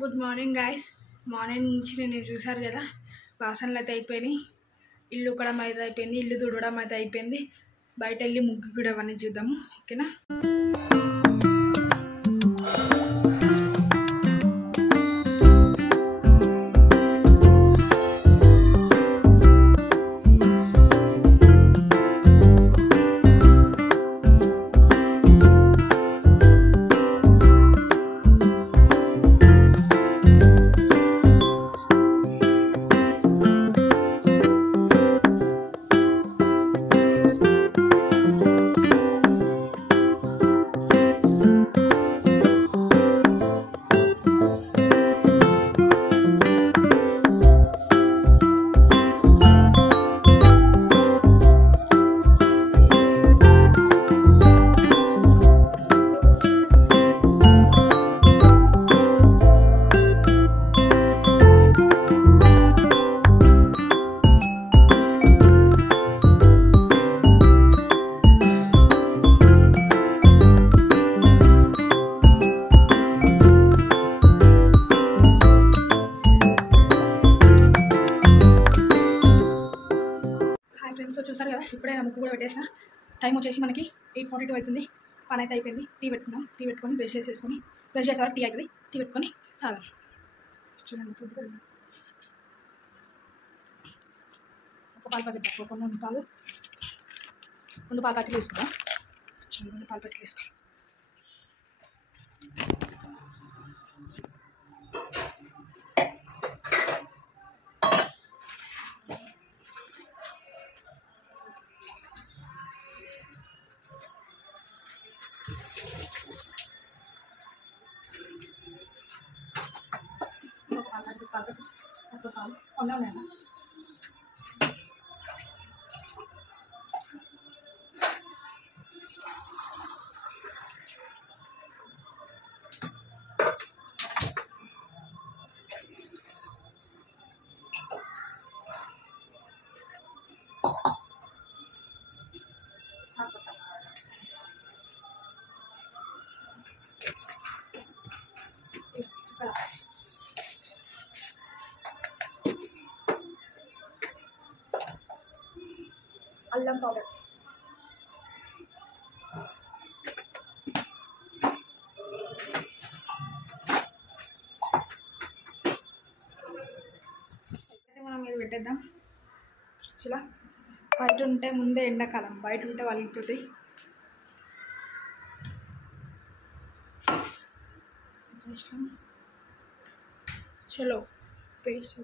Good morning guys. Morning నుంచి నేను చూసారు కదా, వాసనలు అయితే అయిపోయినాయి, ఇల్లు కూడా అయితే అయిపోయింది, ఇల్లు తుడవడం అయితే అయిపోయింది. బయట వెళ్ళి ముగ్గు కూడా అవన్నీ చూద్దాము, ఓకేనా? ఫ్రెండ్స్ చూసారు కదా, ఇప్పుడే ముగ్గు కూడా పెట్టేసిన. టైం వచ్చేసి మనకి 8:42 అవుతుంది. పని అయితే అయిపోయింది. టీ పెట్టుకున్నాం. టీ పెట్టుకొని బ్రష్ చేసేసుకొని, బ్రష్ చేసే వరకు టీ అవుతుంది. టీ పెట్టుకొని తాగాం. చూడండి, ఒక పాల ప్యాకెట్ తక్కువ, కొన్ని 2 పాలు ప్యాకెట్లు వేసుకుంటాం. చూడండి, 2 పాల ప్యాకెట్లు వేసుకోవాలి. అల్లం పౌడర్, అయితే మనం ఇది పెట్టేద్దాం. ఫ్రిడ్జ్లో బయట ఉంటే ముందే ఎండాకాలం, బయట ఉంటే వలిగిపోతాయి. చలో పేస్ట్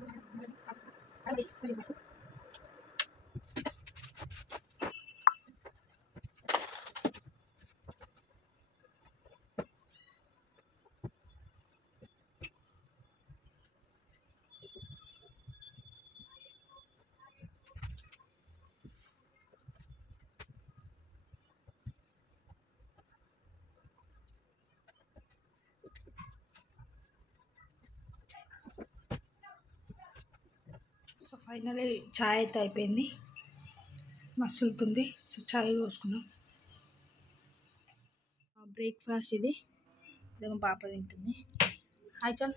సో ఫైనల్లీ చాయ్ అయితే అయిపోయింది, మసులుతుంది. సో చాయ్ పోసుకున్నాం. బ్రేక్ఫాస్ట్ ఇది, ఇదేమో పాప తింటుంది. హాయ్ చల్.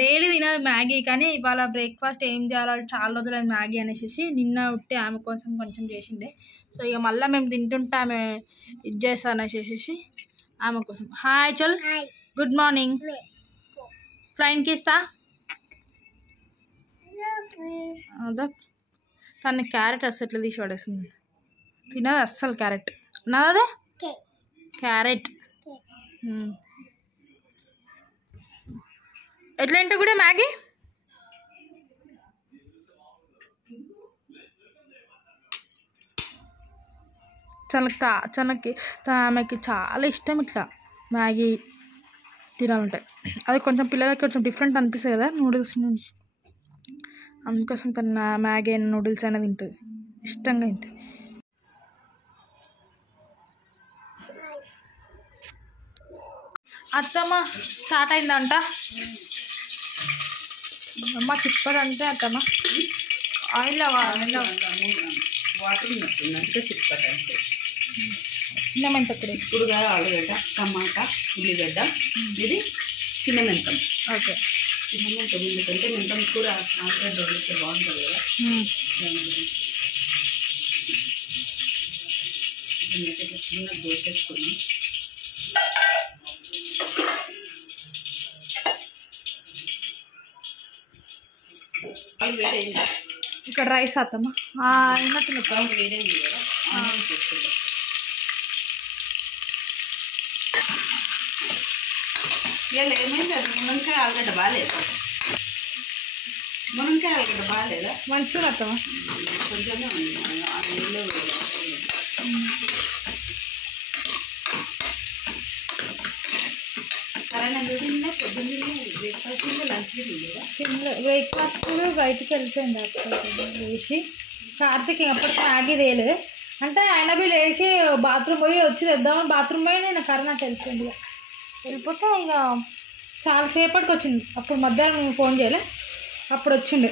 డైలీ తినదు మ్యాగీ, కానీ ఇవాళ బ్రేక్ఫాస్ట్ ఏం చేయాలో చాలా రోజులు అది మ్యాగీ అనేసి నిన్న ఉట్టి ఆమె కోసం కొంచెం చేసిండే. సో ఇక మళ్ళీ మేము తింటుంటే ఆమె ఇది చేస్తాను అనేసి ఆమె కోసం. హాయ్ చల్, గుడ్ మార్నింగ్. ఫ్లైన్కి ఇస్తా. అదా తన క్యారెట్ అస్సలు ఎట్లా తీసి పడేస్తుంది, తినదు అస్సలు క్యారెట్. నాదే క్యారెట్ ఎట్లా అంటే కూడా మ్యాగీ తనకి ఆమెకి చాలా ఇష్టం ఇట్లా మ్యాగీ తినాలంటే. అది కొంచెం పిల్లలకి కొంచెం డిఫరెంట్ అనిపిస్తుంది కదా నూడిల్స్ నుంచి, అందుకోసం తన మ్యాగీ అయినా నూడిల్స్ అయినా తింటుంది, ఇష్టంగా తింటుంది. అత్తమ్మ స్టార్ట్ అయిందంట. అమ్మ తిప్పదంటే అత్తమ్మ ఆయిల్ వాటర్ ఉన్నట్టుందంటే తిప్పదంటే చిన్న మెంతకుడు, చిక్కుడుగా, ఆలుగడ్డ, టమాటా, ఉల్లిగడ్డ, ఇది చిన్న మెంతం. ఓకే. చిన్న మెంతం ఎందుకంటే మెంతం కూర ఆల్రెడీ వండితే బాగుంటుంది కదా. చిన్న దోశ వేసుకున్నాం. అవి వేడైంది. ఇక్కడ రైస్ వేద్దామా? అయినట్టు వేడైంది కదా, ఆనియన్ చేసుకుందాం. ఇవాళ ఏమైంది? అది మునక్కాయ ఆలుగడ్డ బాగాలేదా? మునక్కాయ ఆలుగడ్డ బాగాలేదా? మంచిగా వస్తామా? కొంచెమే ఉంది. ఆ నీళ్ళు సరైన తిన్నా పొద్దున్నే బ్రేక్ఫాస్ట్ తిన్నా లంచ్ తినలేదా? బ్రేక్ఫాస్ట్ కూడా బయటికి వెళ్ళిపోయింది అక్కడ లేచి. కార్తీక్ ఎప్పటికీ మ్యాగీ తేలేదు అంటే ఆయన బి లేచి బాత్రూమ్ పోయి వచ్చి తెద్దామని బాత్రూమ్ పోయి నేను కరోనాకి వెళ్ళిపోయింది. వెళ్ళిపోతే ఇక చాలాసేపటికి వచ్చింది. అప్పుడు మధ్యాహ్నం నేను ఫోన్ చేయలే, అప్పుడు వచ్చిండే.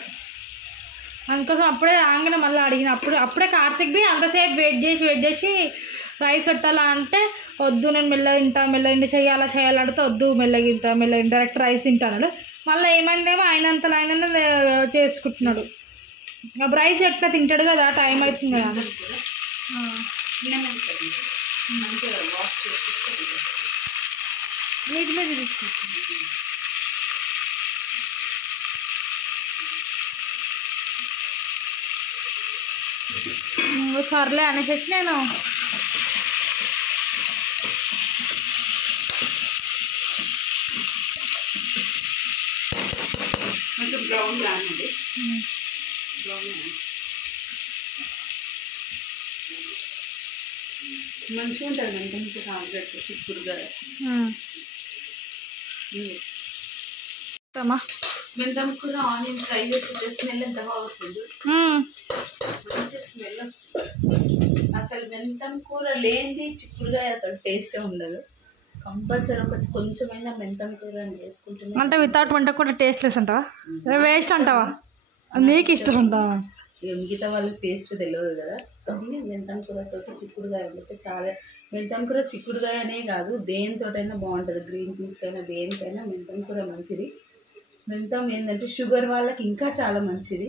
అందుకోసం అప్పుడే రాగానే మళ్ళీ అడిగిన. అప్పుడే కార్తీక్ బి అంతసేపు వెయిట్ చేసి రైస్ పెట్టాలా అంటే వద్దు నేను మెల్లగా చేయాలంటే వద్దు మెల్లగా డైరెక్ట్ రైస్ తింటాడు. మళ్ళీ ఏమైందేమో ఆయనంతలో ఆయన చేసుకుంటున్నాడు. రైస్ ఎట్లా తింటాడు కదా, టైం అవుతుంది కదా. నీటి మీద తీసుకుంటాను. సర్లే అనేసి నేను కొంచెం బ్రౌన్ రానండి. బ్రౌన్ మంచిగా ఉంటుంది. మెంతం ఆలుగడ్డ చిక్కుడుగా మెంతం కూర ఆనియన్ ఫ్రై చేసి స్మెల్ ఎంత బాగా వస్తుంది. మంచి స్మెల్ వస్తుంది. అసలు మెంతం కూర లేనిది చిక్కుడుగా అసలు టేస్టే ఉండదు. కంపల్సరీ కొంచెమైనా మెంతం కూర వేసుకుంటున్నా అంటే వితౌట్ వంట కూడా టేస్ట్ లెస్ అంటావా? వేస్ట్ అంటావా? నీకు ఇష్టం అంటావా? ఇక మిగతా వాళ్ళకి టేస్ట్ తెలియదు కదా. కానీ మెంతం కూరతో చిక్కుడుగాయ వండితే చాలా. మెంతం కూర చిక్కుడుగాయ అనే కాదు, దేనితోటైనా బాగుంటుంది. గ్రీన్ పీస్కైనా దేనికైనా మెంతం కూర మంచిది. మెంతం ఏంటంటే షుగర్ వాళ్ళకి ఇంకా చాలా మంచిది.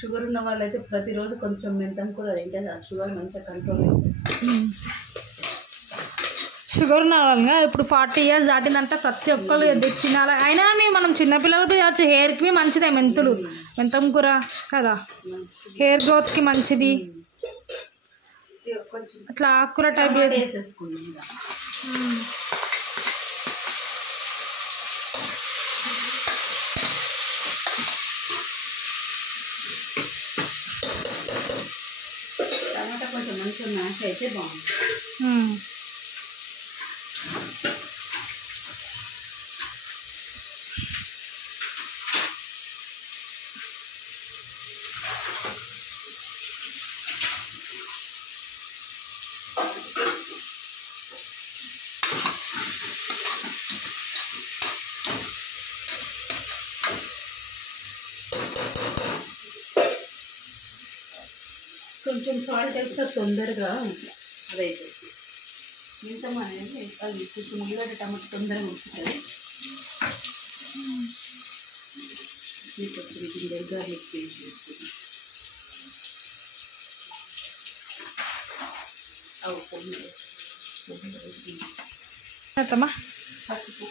షుగర్ ఉన్న వాళ్ళైతే ప్రతిరోజు కొంచెం మెంతం కూర తింటే షుగర్ మంచిగా కంట్రోల్ అవుతుంది. షుగర్ ఉన్న వాళ్ళగా ఇప్పుడు 40 years దాటిందంటే ప్రతి ఒక్కరు తినాలి. అయినా మనం చిన్నపిల్లలకి తినవచ్చు. హెయిర్కి మంచిదే మెంతం కూర కదా, హెయిర్ గ్రోత్కి మంచిది. అట్లా ఆకుకూర టైప్ వేసేసుకున్నాం. టమాటా కొంచెం మంచిగా మ్యాష్ అయితే బాగుంటుంది. కొంచెం సాల్ట్ వేస్తే తొందరగా అదైతే మెంతం అనేది అది కొంచెం ఉల్లిగడ్డ టమాటా తొందరగా ఉడుకుతుంది. కొంచెం జింజర్ గార్లిక్ పేస్ట్ వేసుకుంటాం. పసుపు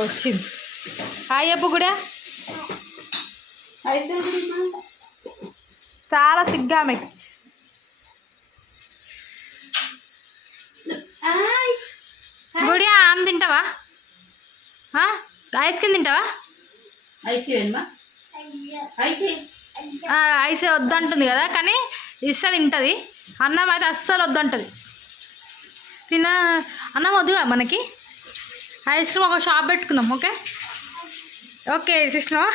వచ్చింది. అయ్యప్ప కూడా చాలా సిగ్గా మీకు. గుడి ఆమె తింటావా? ఐస్ క్రీమ్ తింటావా? ఐసే వద్దంటుంది కదా, కానీ ఇస్సలు తింటుంది. అన్నం అయితే అస్సలు వద్దంటుంది. అన్నం వద్దుగా మనకి. ఐస్ క్రీమ్ ఒక షాప్ పెట్టుకుందాం. ఓకే సిస్టమా?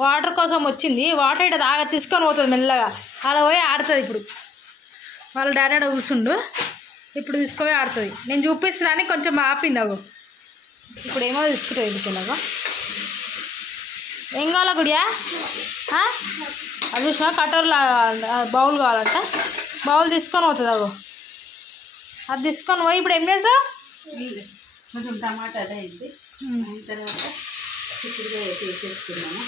వాటర్ కోసం వచ్చింది. వాటర్ ఇట్లా తీసుకొని పోతుంది మెల్లగా. అలా పోయి ఆడుతుంది. ఇప్పుడు వాళ్ళ డాడీ కూర్చుండు. ఇప్పుడు తీసుకుపోయి ఆడుతుంది. నేను చూపిస్తున్నాను కొంచెం ఆపింది. అగో ఇప్పుడు ఏమో తీసుకుంటావు ఇంటికెళ్ళగా. ఏం కావాలా గుడియా? అది చూసినా కటోర్లా బౌల్ కావాలంట. బౌల్ తీసుకొని పోతుంది అగో. అది తీసుకొని పోయి ఇప్పుడు ఏం చేస్తావు? కొంచెం టమాటా అయింది. అయిన తర్వాత చిక్కుడుగా వేసేసుకున్నాము.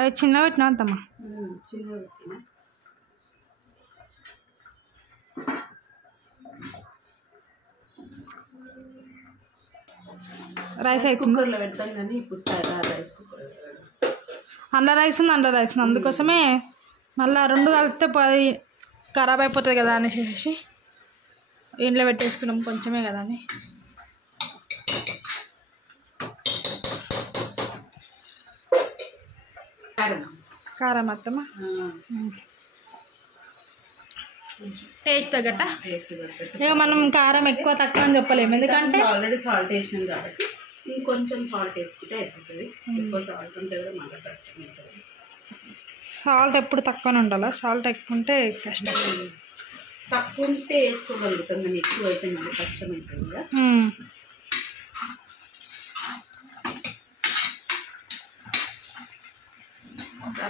అది చిన్న పెట్టినా అంతమ్మా. చిన్న పెట్టిన రైస్ అయితే కుక్కర్లో పెడతాం కానీ ఇప్పుడు రైస్ కుక్కర్ అండర్ రైస్ ఉంది అందుకోసమే మళ్ళీ రెండు కలిపితే ఖరాబ్ అయిపోతుంది కదా అనేసి ఇంట్లో పెట్టేసుకున్నాం, కొంచెమే కదా అని. కారం అత్తమ్మా టేస్ట్ తగ్గట్ట. ఇక మనం కారం ఎక్కువ తక్కువ అని చెప్పలేము, ఎందుకంటే ఆల్రెడీ సాల్ట్ వేసినాం కాబట్టి ఇంకొంచెం సాల్ట్ వేసుకుంటే అయిపోతుంది. ఎక్కువ సాల్ట్ ఉంటే కూడా మళ్ళీ కష్టం అవుతుంది. సాల్ట్ ఎప్పుడు తక్కువనే ఉండాలా? సాల్ట్ ఎక్కువ ఉంటే కష్టం. తక్కువ ఉంటే వేసుకోగలుగుతాం కానీ ఎక్కువ అయితే మళ్ళీ కష్టం అవుతుంది కదా.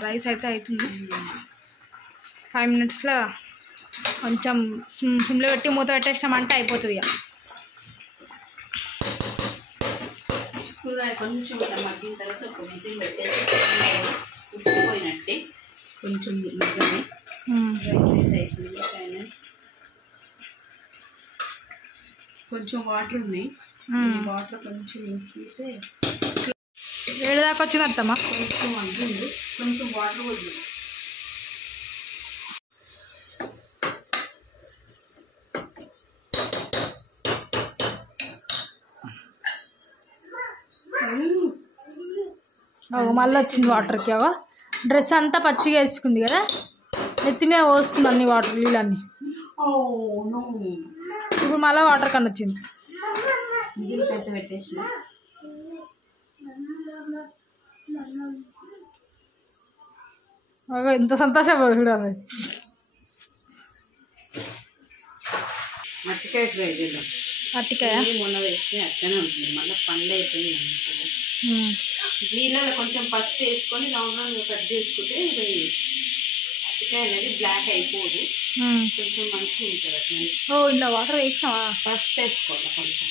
రైస్ అయితే అవుతుంది 5 minutesలో. కొంచెం సిమ్లో పెట్టి మూత పెట్టేసినామంటే అయిపోతుంది. ఇక కొంచెం మగ్గిన తర్వాత ఒక విజిల్ పెట్టేసి ఉప్పిపోయినట్టే కొంచెం మగ్గని రైస్ అయితే అవుతుంది. కొంచెం వాటర్ ఉన్నాయి, వాటర్ కొంచెం ఇంకితే 7 దాకా వచ్చింది అత్తమ్మా. కొంచెం మగ్గింది, కొంచెం వాటర్ వద్దు. మళ్ళీ వచ్చింది వాటర్కి. అవ డ్రెస్ అంతా పచ్చిగా వేసుకుంది కదా, నెత్తి మీద పోసుకుంది అన్ని వాటర్ నీళ్ళన్నీ. ఇప్పుడు మళ్ళీ వాటర్ కన్నా వచ్చింది. పెట్టేసిన ఎంత సంతోషం చూడాలి. అరటికాయ ఫ్రై చేద్దాం. అరటికాయ మొన్న వేస్తే అట్లనే ఉంటుంది, మళ్ళీ పండు అయిపోయింది. నీళ్ళలో కొంచెం పసుపు వేసుకొని రౌండ్ కట్ చేసుకుంటే అరటికాయ అనేది బ్లాక్ అయిపోదు, కొంచెం మంచిగా ఉంటుంది అట్లా. ఇలా వాటర్ వేసినావా? పసుపు వేసుకోవాలి కొంచెం,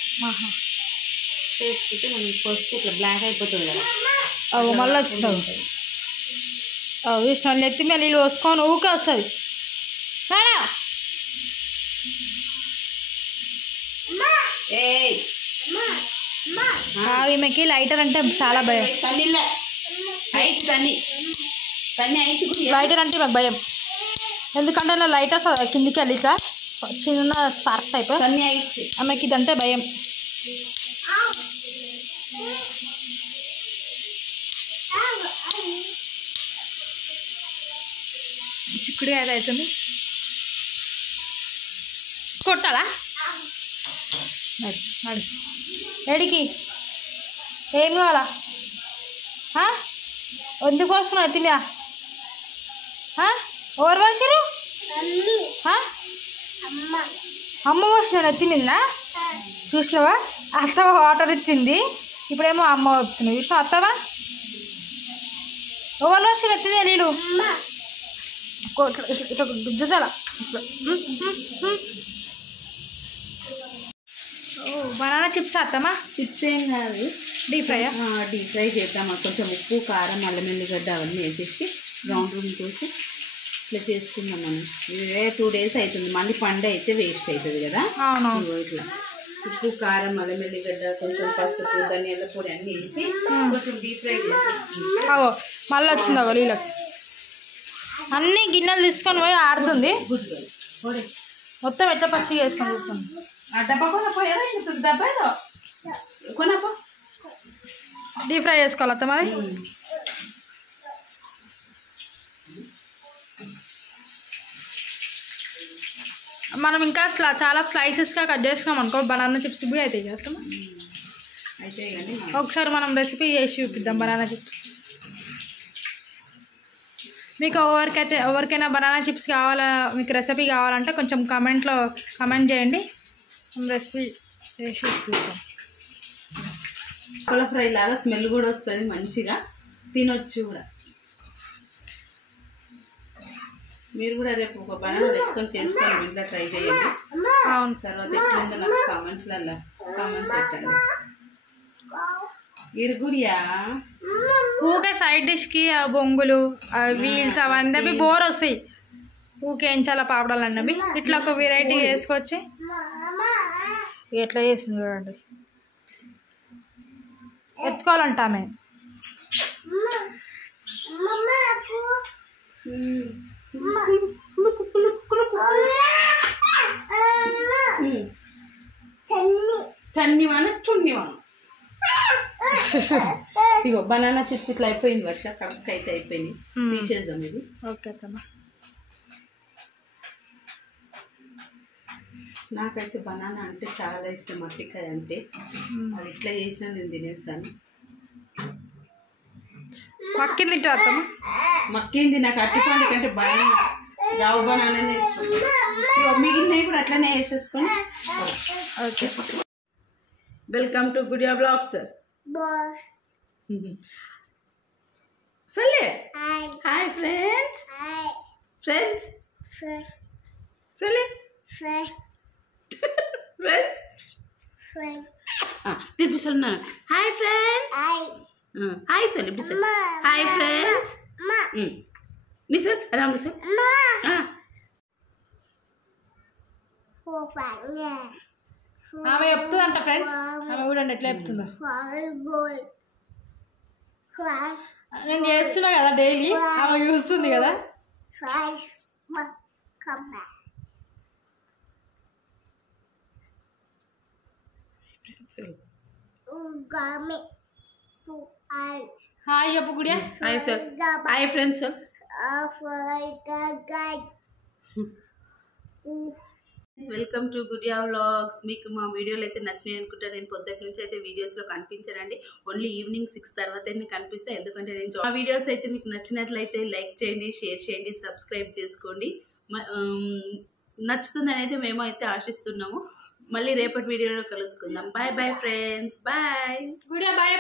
వేసుకుంటే మనం పసుపు ఇట్లా బ్లాక్ అయిపోతుంది కదా. మళ్ళీ వచ్చినావు చూసిన నెత్తి మీద నీళ్ళు పోసుకొని ఊకే వస్తుంది. ఈమెకి లైటర్ అంటే చాలా భయం. లైటర్ అంటే మాకు భయం, ఎందుకంటే అలా లైటర్ కిందికి వెళ్ళి ఇట్లా చిన్న స్పార్క్ టైప్. ఆమెకి ఇదంటే భయం. చిక్కుడుగా అది అవుతుంది. కొట్టాలా? మరి ఎడికి ఏం కావాలా? ఎందుకు వస్తున్నావు ఎత్తి మీద? ఎవరు పోసారు? అమ్మ పోసిన ఎత్తి మీద చూసినావా? అత్తమ్మ వాటర్ ఇచ్చింది, ఇప్పుడేమో అమ్మ వస్తున్నావు. చూసినావు అత్తవా? ఎవరు పోసిన ఎత్తి మీద నీళ్ళు? ఇట్లా గుద్దుతారా? బనానా చిప్స్ అత్తమ్మా? చిప్స్ ఏం కాదు, డీప్ ఫ్రై. డీప్ ఫ్రై చేద్దాం. కొంచెం ఉప్పు కారం అల్లం ఎల్లిగడ్డ అవన్నీ వేసేసి రౌండ్ కోసి ఇట్లా చేసుకుందాం. మనం ఇవే 2 days అవుతుంది, మళ్ళీ పండు అయితే వేస్ట్ అవుతుంది కదా. ఇట్లా ఉప్పు కారం అల్లం ఎల్లిగడ్డ కొంచెం పసుపు ధనియాల పొడి అన్నీ వేసి కొంచెం డీప్ ఫ్రై చేసేసుకుంటాం. మళ్ళీ వచ్చింది అగో నీళ్ళకి అన్నీ గిన్నెలు తీసుకొని పోయి ఆడుతుంది. మొత్తం ఎట్లా పచ్చిగా వేసుకొని చూస్తాను. డబ్బా కొనపో, డబ్బా కొనపో. డీప్ ఫ్రై చేసుకోవాలి అత్త మరి. మనం ఇంకా చాలా స్లైసెస్గా కట్ చేసుకున్నాం అనుకో బనానా చిప్స్ కూడా అవుతాయి చేస్తామా. అయితే కానీ ఒకసారి మనం రెసిపీ చేసి చూపిద్దాం బనానా చిప్స్. మీకు ఎవరికైనా బనానా చిప్స్ కావాలా, మీకు రెసిపీ కావాలంటే కొంచెం కమెంట్ చేయండి, రెసిపీ చేసి చూపిస్తాం. పుల్ల ఫ్రై లాగా స్మెల్ కూడా వస్తుంది, మంచిగా తినొచ్చు కూడా. మీరు కూడా రేపు ఒక బనానా తెచ్చుకొని చేసుకొని ఇంట్లో ట్రై చేయండి. అవును, తర్వాత ఎట్లుందో నాకు కామెంట్స్ పెట్టండి. ఇరుగుడియా ఊకే సైడ్ డిష్కి బొంగులు వీల్స్ అవన్నీ బోర్ వస్తాయి. ఊకే ఎంచాల పాపడాలు అన్నవి ఇట్లా ఒక వెరైటీ వేసుకొచ్చి ఎట్లా చేసింది చూడండి. ఎత్తుకోవాలంట ఆమె. ఇగో బనానా చిప్స్ ఇట్లా అయిపోయింది, వర్ష కడక్ అయితే అయిపోయింది. తీసేద్దాం ఇది. ఓకే తమ్మా. నాకైతే బనానా అంటే చాలా ఇష్టం, అట్టికాయ అంటే. అది ఇట్లా చేసినా నేను తినేస్తాను. మక్కింది తింటావా? మక్కింది నాకు అట్టిపండు కంటే బనానా, రావు బనానానే ఇష్టం. మిగిలినవి కూడా అట్లనే వేసేసుకొని. Okay, welcome to Gudiya blogs. సరే హాయ్ ఫ్రెండ్స్. సరే ఫ్రెండ్స్ తిప్పి సొల్లు. Hi friends. హాయ్ సరే ఇప్పుడు సార్. Hi friends. నీ సార్ అదాం సార్. ఆమె చెప్తుందంట ఫ్రెండ్స్, ఆమె చూడండి ఎట్లా చెప్తుందో. నేను చేస్తున్నా కదా డైలీ, ఆమె చూస్తుంది కదా. హాయ్ చెప్పు Gudiya. Hi sir. Hi friends sir. Welcome to Gudiya vlogs. మీకు మా వీడియోలు అయితే నచ్చినాయి అనుకుంటా. నేను పొద్దున్న నుంచి అయితే వీడియోస్లో కనిపించానండి. ఓన్లీ ఈవినింగ్ 6 తర్వాతే నేను కనిపిస్తాను. ఎందుకంటే నేను ఆ వీడియోస్ అయితే మీకు నచ్చినట్లయితే లైక్ చేయండి, షేర్ చేయండి, సబ్స్క్రైబ్ చేసుకోండి. నచ్చుతుందని అయితే మేము అయితే ఆశిస్తున్నాము. మళ్ళీ రేపటి వీడియోలో కలుసుకుందాం. Bye bye friends. Bye Gudiya. Bye.